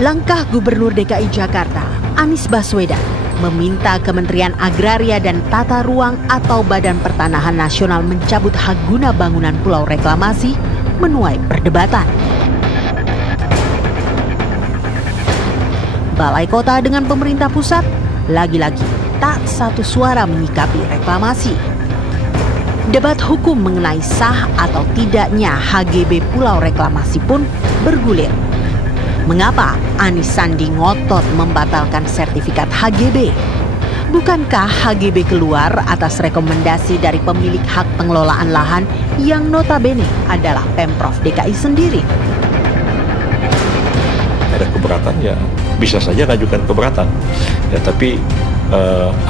Langkah Gubernur DKI Jakarta, Anies Baswedan, meminta Kementerian Agraria dan Tata Ruang atau Badan Pertanahan Nasional mencabut hak guna bangunan pulau reklamasi menuai perdebatan. Balai Kota dengan pemerintah pusat lagi-lagi tak satu suara menyikapi reklamasi. Debat hukum mengenai sah atau tidaknya HGB Pulau Reklamasi pun bergulir. Mengapa Anies Sandi ngotot membatalkan sertifikat HGB? Bukankah HGB keluar atas rekomendasi dari pemilik hak pengelolaan lahan yang notabene adalah Pemprov DKI sendiri? Ada keberatan ya bisa saja ngajukan keberatan. Ya tapi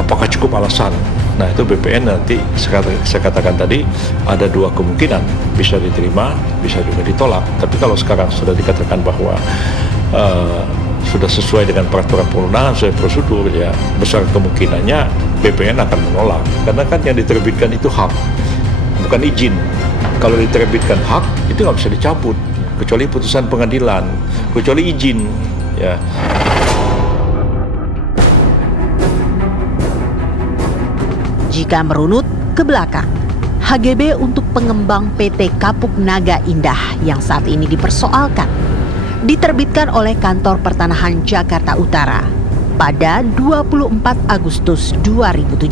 apakah cukup alasan? Nah itu BPN nanti saya katakan tadi ada dua kemungkinan, bisa diterima, bisa juga ditolak. Tapi kalau sekarang sudah dikatakan bahwa sudah sesuai dengan peraturan perundangan, sesuai prosedur, ya besar kemungkinannya BPN akan menolak. Karena kan yang diterbitkan itu hak, bukan izin. Kalau diterbitkan hak itu nggak bisa dicabut, kecuali putusan pengadilan, kecuali izin. Ya. Jika merunut ke belakang, HGB untuk pengembang PT Kapuk Naga Indah yang saat ini dipersoalkan, diterbitkan oleh Kantor Pertanahan Jakarta Utara pada 24 Agustus 2017.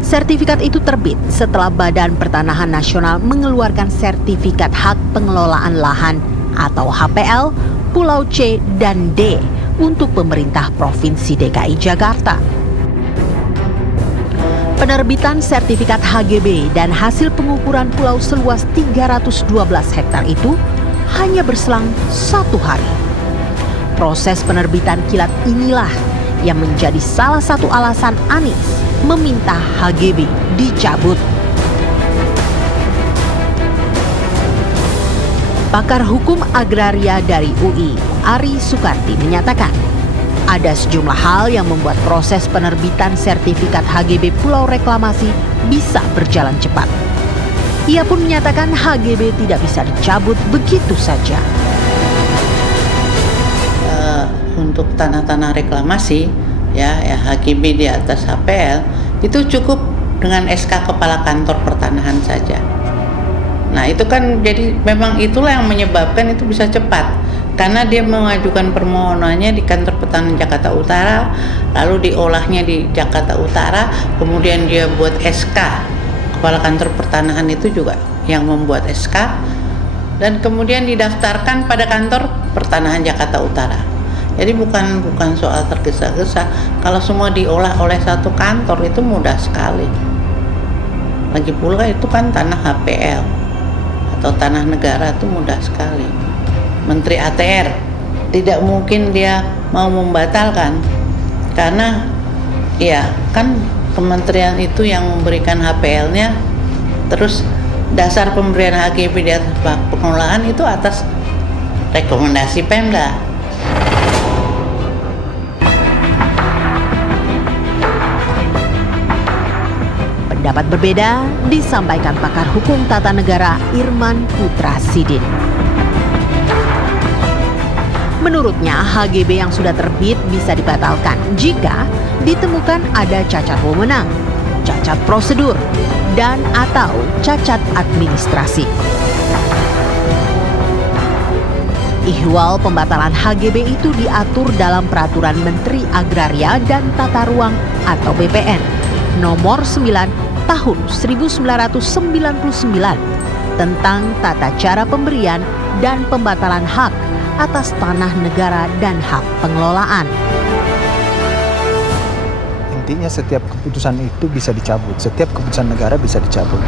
Sertifikat itu terbit setelah Badan Pertanahan Nasional mengeluarkan sertifikat hak pengelolaan lahan atau HPL Pulau C dan D untuk pemerintah Provinsi DKI Jakarta. Penerbitan sertifikat HGB dan hasil pengukuran pulau seluas 312 hektar itu hanya berselang 1 hari. Proses penerbitan kilat inilah yang menjadi salah satu alasan Anies meminta HGB dicabut. Pakar hukum agraria dari UI, Ari Sukarti menyatakan, ada sejumlah hal yang membuat proses penerbitan sertifikat HGB Pulau Reklamasi bisa berjalan cepat. Ia pun menyatakan HGB tidak bisa dicabut begitu saja. Untuk tanah-tanah reklamasi, ya HGB di atas HPL, itu cukup dengan SK Kepala Kantor Pertanahan saja. Nah itu kan jadi memang itulah yang menyebabkan itu bisa cepat. Karena dia mengajukan permohonannya di Kantor Pertanahan Jakarta Utara, lalu diolahnya di Jakarta Utara, kemudian dia buat SK. Kepala Kantor Pertanahan itu juga yang membuat SK, dan kemudian didaftarkan pada Kantor Pertanahan Jakarta Utara. Jadi bukan soal tergesa-gesa. Kalau semua diolah oleh satu kantor itu mudah sekali. Lagi pula itu kan tanah HPL atau tanah negara itu mudah sekali. Menteri ATR tidak mungkin dia mau membatalkan, karena ya kan kementerian itu yang memberikan HPL-nya, terus dasar pemberian HGB di atas pengelolaan itu atas rekomendasi Pemda. Pendapat berbeda disampaikan pakar hukum tata negara Irman Putra Sidin. Menurutnya, HGB yang sudah terbit bisa dibatalkan jika ditemukan ada cacat wewenang, cacat prosedur, dan atau cacat administrasi. Ihwal pembatalan HGB itu diatur dalam Peraturan Menteri Agraria dan Tata Ruang atau BPN nomor 9 tahun 1999 tentang tata cara pemberian dan pembatalan hak atas tanah negara dan hak pengelolaan. Intinya setiap keputusan itu bisa dicabut, setiap keputusan negara bisa dicabut.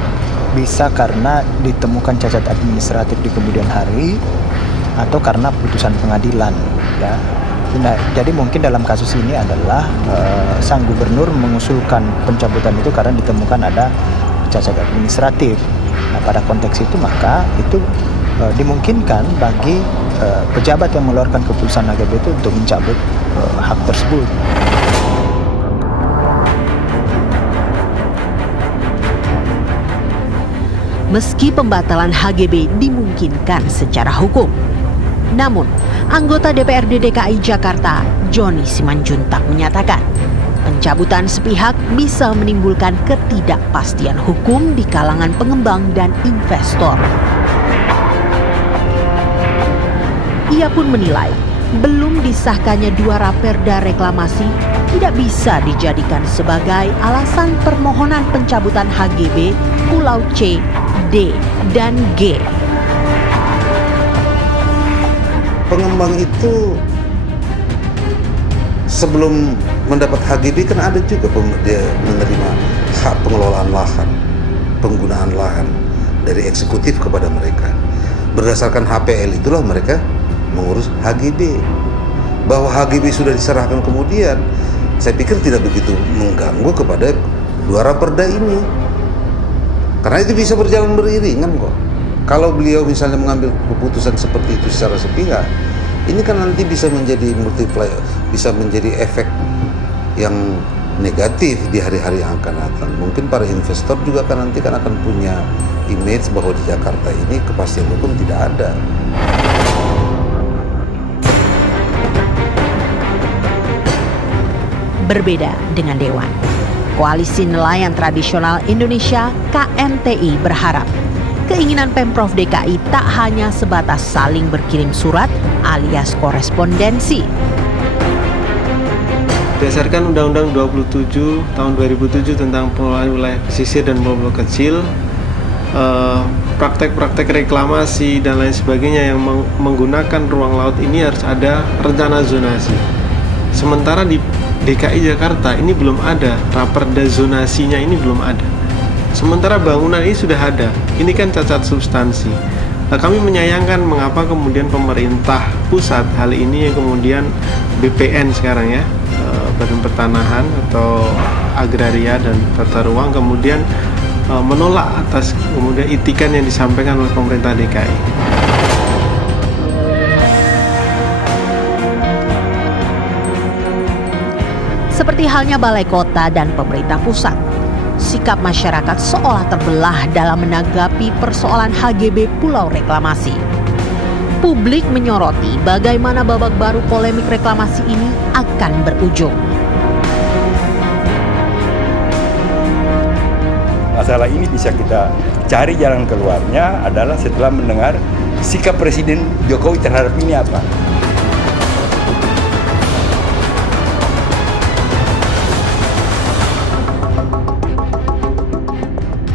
Bisa karena ditemukan cacat administratif di kemudian hari, atau karena putusan pengadilan. Ya. Nah, jadi mungkin dalam kasus ini adalah sang gubernur mengusulkan pencabutan itu karena ditemukan ada cacat administratif. Nah, pada konteks itu maka itu dimungkinkan bagi pejabat yang mengeluarkan keputusan HGB itu untuk mencabut hak tersebut. Meski pembatalan HGB dimungkinkan secara hukum, Namun, anggota DPRD DKI Jakarta, Joni Simanjuntak menyatakan, pencabutan sepihak bisa menimbulkan ketidakpastian hukum di kalangan pengembang dan investor. Ia pun menilai, belum disahkannya 2 raperda reklamasi tidak bisa dijadikan sebagai alasan permohonan pencabutan HGB Pulau C, D, dan G. Pengembang itu sebelum mendapat HGB kan ada juga dia menerima hak pengelolaan lahan, penggunaan lahan dari eksekutif kepada mereka. Berdasarkan HPL itulah mereka mengurus HGB. Bahwa HGB sudah diserahkan kemudian, saya pikir tidak begitu mengganggu kepada 2 raperda ini. Karena itu bisa berjalan beriringan kok. Kalau beliau misalnya mengambil keputusan seperti itu secara sepihak, ini kan nanti bisa menjadi multiplier, bisa menjadi efek yang negatif di hari-hari yang akan datang. Mungkin para investor juga kan nanti akan punya image bahwa di Jakarta ini kepastian hukum tidak ada. Berbeda dengan Dewan, Koalisi Nelayan Tradisional Indonesia KNTI berharap keinginan Pemprov DKI tak hanya sebatas saling berkirim surat alias korespondensi. Berdasarkan Undang-Undang 27 tahun 2007 tentang pengelolaan wilayah pesisir dan pulau-pulau kecil, praktek-praktek reklamasi dan lain sebagainya yang menggunakan ruang laut ini harus ada rencana zonasi. Sementara di DKI Jakarta ini belum ada, raperda zonasinya ini belum ada. Sementara bangunan ini sudah ada, ini kan cacat substansi. Nah, kami menyayangkan mengapa kemudian pemerintah pusat hal ini yang kemudian BPN sekarang ya, Badan Pertanahan atau Agraria dan Tata Ruang kemudian menolak atas kemudian itikan yang disampaikan oleh pemerintah DKI. Seperti halnya Balai Kota dan pemerintah pusat, sikap masyarakat seolah terbelah dalam menanggapi persoalan HGB Pulau Reklamasi. Publik menyoroti bagaimana babak baru polemik reklamasi ini akan berujung. Masalah ini bisa kita cari jalan keluarnya adalah setelah mendengar sikap Presiden Jokowi terhadap ini apa.